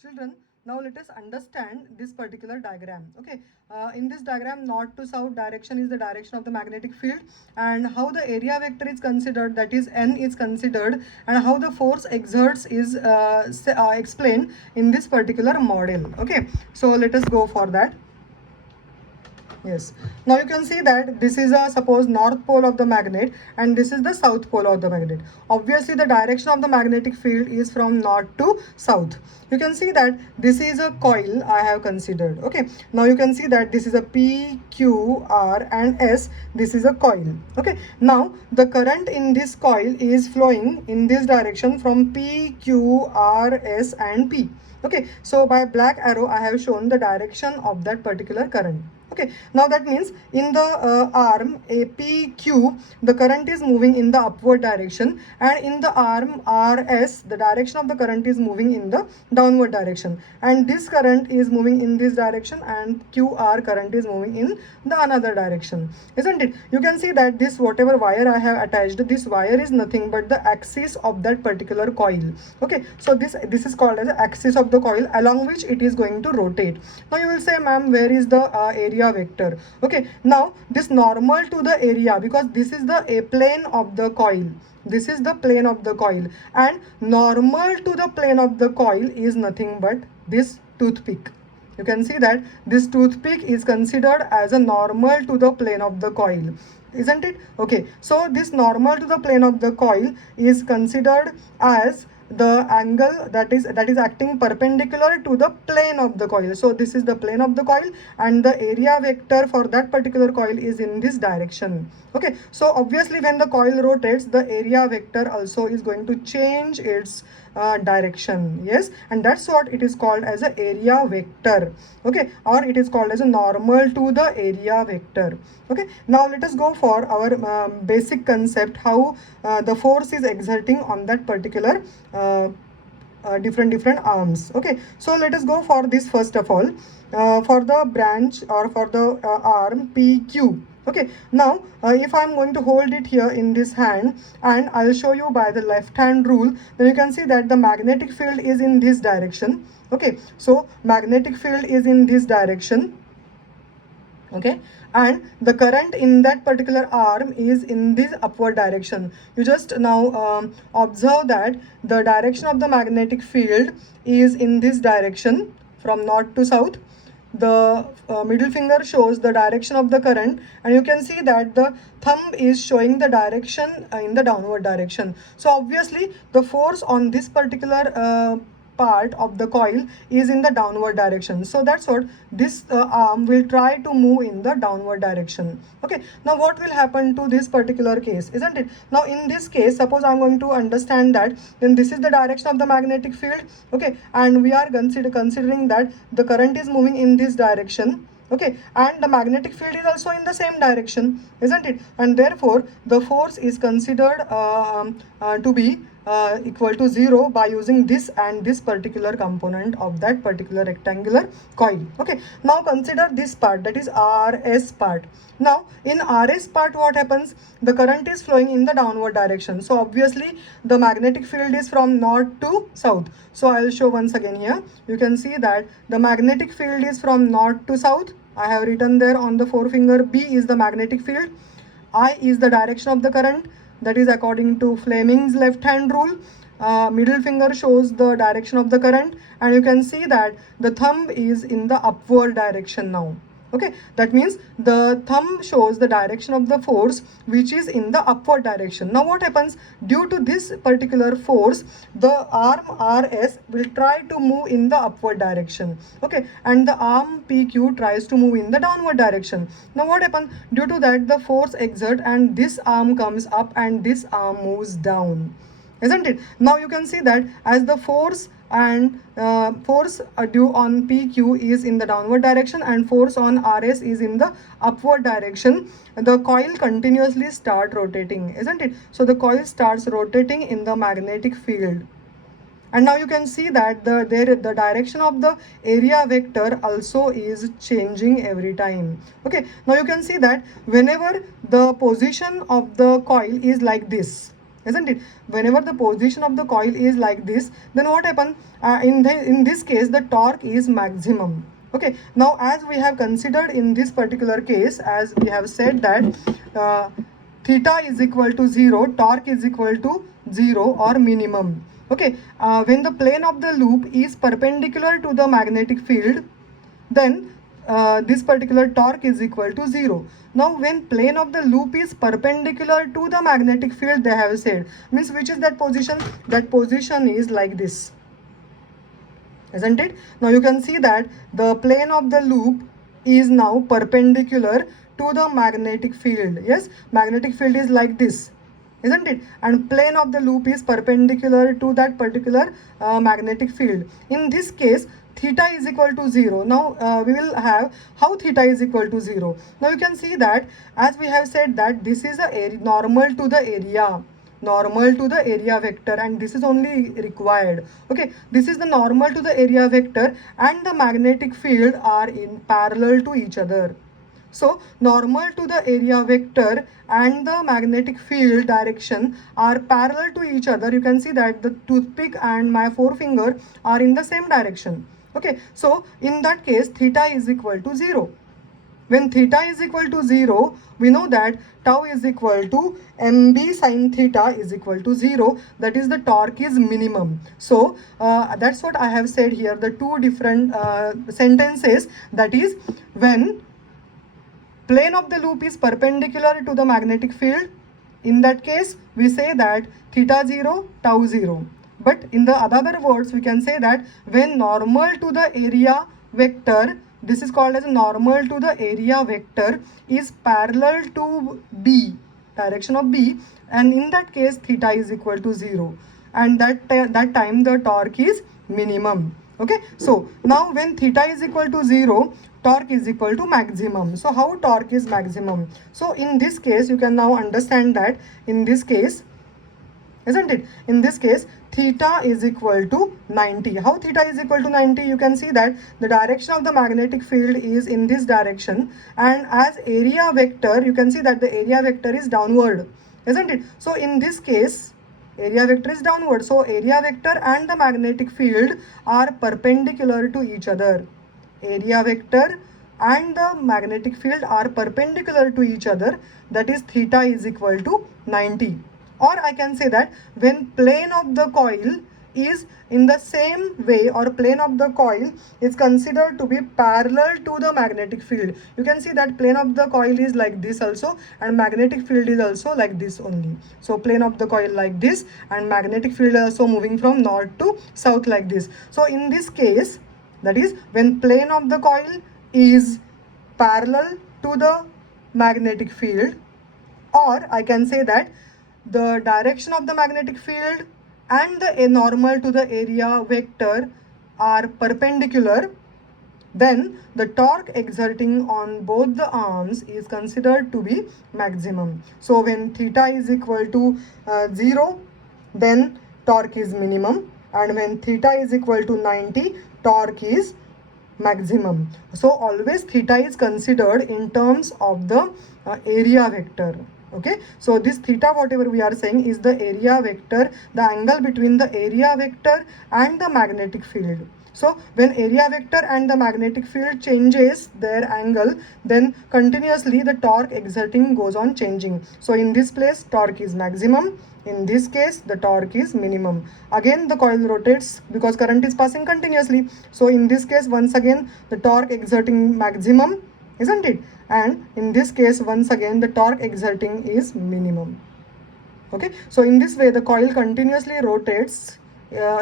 Children, now let us understand this particular diagram. Okay, in this diagram, north to south direction is the direction of the magnetic field, and how the area vector is considered, that is N is considered, and how the force exerts is explained in this particular model. Okay, so let us go for that. Yes, now you can see that this is a suppose north pole of the magnet and this is the south pole of the magnet. Obviously the direction of the magnetic field is from north to south. You can see that this is a coil I have considered. Okay, now you can see that this is a P, Q, R and S. This is a coil. Okay, now the current in this coil is flowing in this direction from P, Q, R, S and P. Okay, so by black arrow I have shown the direction of that particular current. Okay, now that means in the arm APQ the current is moving in the upward direction, and in the arm RS the direction of the current is moving in the downward direction, and this current is moving in this direction and QR current is moving in the another direction, isn't it? You can see that this whatever wire I have attached, this wire is nothing but the axis of that particular coil. Okay, so this is called as the axis of the coil along which it is going to rotate. Now you will say, ma'am, where is the area vector? Okay, now this normal to the area, because this is the a plane of the coil, this is the plane of the coil, and normal to the plane of the coil is nothing but this toothpick. You can see that this toothpick is considered as a normal to the plane of the coil, isn't it? Okay, so this normal to the plane of the coil is considered as the angle that is acting perpendicular to the plane of the coil. So this is the plane of the coil and the area vector for that particular coil is in this direction. Okay, so obviously when the coil rotates, the area vector also is going to change its direction. Yes, and that's what it is called as a area vector. Okay, or it is called as a normal to the area vector. Okay, now let us go for our basic concept, how the force is exerting on that particular different arms. Okay, so let us go for this first of all, for the branch or for the arm PQ. Okay, now if I'm going to hold it here in this hand and I'll show you by the left hand rule, then you can see that the magnetic field is in this direction. Okay, so magnetic field is in this direction. Okay, and the current in that particular arm is in this upward direction. You just now observe that the direction of the magnetic field is in this direction from north to south. The middle finger shows the direction of the current, and you can see that the thumb is showing the direction in the downward direction. So obviously the force on this particular part of the coil is in the downward direction, so that's what this arm will try to move in the downward direction. Okay, now what will happen to this particular case, isn't it? Now in this case, suppose I'm going to understand that then this is the direction of the magnetic field. Okay, and we are considering that the current is moving in this direction. Okay, and the magnetic field is also in the same direction, isn't it? And therefore the force is considered to be equal to 0 by using this and this particular component of that particular rectangular coil. Okay, now consider this part, that is RS part. Now in RS part, what happens? The current is flowing in the downward direction, so obviously the magnetic field is from north to south. So I'll show once again here. You can see that the magnetic field is from north to south. I have written there on the forefinger. B is the magnetic field, I is the direction of the current, that is according to Fleming's left hand rule. Middle finger shows the direction of the current, and you can see that the thumb is in the upward direction now. Okay, that means the thumb shows the direction of the force which is in the upward direction. Now what happens? Due to this particular force, the arm RS will try to move in the upward direction. Okay, and the arm PQ tries to move in the downward direction. Now what happens? Due to that, the force exert and this arm comes up and this arm moves down, isn't it? Now you can see that as the force and force due on PQ is in the downward direction and force on RS is in the upward direction, the coil continuously start rotating, isn't it? So the coil starts rotating in the magnetic field. And now you can see that the direction of the area vector also is changing every time. Okay, now you can see that whenever the position of the coil is like this, isn't it? Whenever the position of the coil is like this, then what happen? In this case, the torque is maximum. Okay, now as we have considered in this particular case, as we have said that theta is equal to 0, torque is equal to 0 or minimum. Okay, when the plane of the loop is perpendicular to the magnetic field, then this particular torque is equal to 0. Now when plane of the loop is perpendicular to the magnetic field, they have said, means which is that position? That position is like this, isn't it? Now you can see that the plane of the loop is now perpendicular to the magnetic field. Yes, magnetic field is like this, isn't it? And plane of the loop is perpendicular to that particular magnetic field. In this case, theta is equal to 0. Now we will have how theta is equal to 0. Now you can see that as we have said that this is a normal to the area, normal to the area vector, and this is only required. Okay, this is the normal to the area vector, and the magnetic field are in parallel to each other. So normal to the area vector and the magnetic field direction are parallel to each other. You can see that the toothpick and my forefinger are in the same direction. Okay, so in that case, theta is equal to 0. When theta is equal to 0, we know that tau is equal to mb sin theta is equal to 0. That is, the torque is minimum. So that's what I have said here, the two different sentences. That is, when plane of the loop is perpendicular to the magnetic field, in that case we say that theta 0, tau 0. But in the other words, we can say that when normal to the area vector, this is called as normal to the area vector, is parallel to B, direction of B, and in that case theta is equal to 0, and that time the torque is minimum. Okay, so now when theta is equal to 0, torque is equal to maximum. So how torque is maximum? So in this case, you can now understand that in this case, isn't it? In this case, theta is equal to 90. How theta is equal to 90? You can see that the direction of the magnetic field is in this direction, and as area vector, you can see that the area vector is downward, isn't it? So in this case, area vector is downward. So area vector and the magnetic field are perpendicular to each other. Area vector and the magnetic field are perpendicular to each other. That is, theta is equal to 90. Or I can say that when plane of the coil is in the same way, or plane of the coil is considered to be parallel to the magnetic field. You can see that plane of the coil is like this also, and magnetic field is also like this only. So plane of the coil like this, and magnetic field also moving from north to south like this. So in this case, that is, when plane of the coil is parallel to the magnetic field, or I can say that the direction of the magnetic field and the normal to the area vector are perpendicular, then the torque exerting on both the arms is considered to be maximum. So when theta is equal to 0, then torque is minimum, and when theta is equal to 90, torque is maximum. So always theta is considered in terms of the area vector. Okay, so this theta, whatever we are saying, is the area vector, the angle between the area vector and the magnetic field. So when area vector and the magnetic field changes their angle, then continuously the torque exerting goes on changing. So in this place, torque is maximum. In this case, the torque is minimum. Again, the coil rotates because current is passing continuously. So in this case, once again, the torque exerting maximum, isn't it? And in this case, once again, the torque exerting is minimum. Okay, so in this way, the coil continuously rotates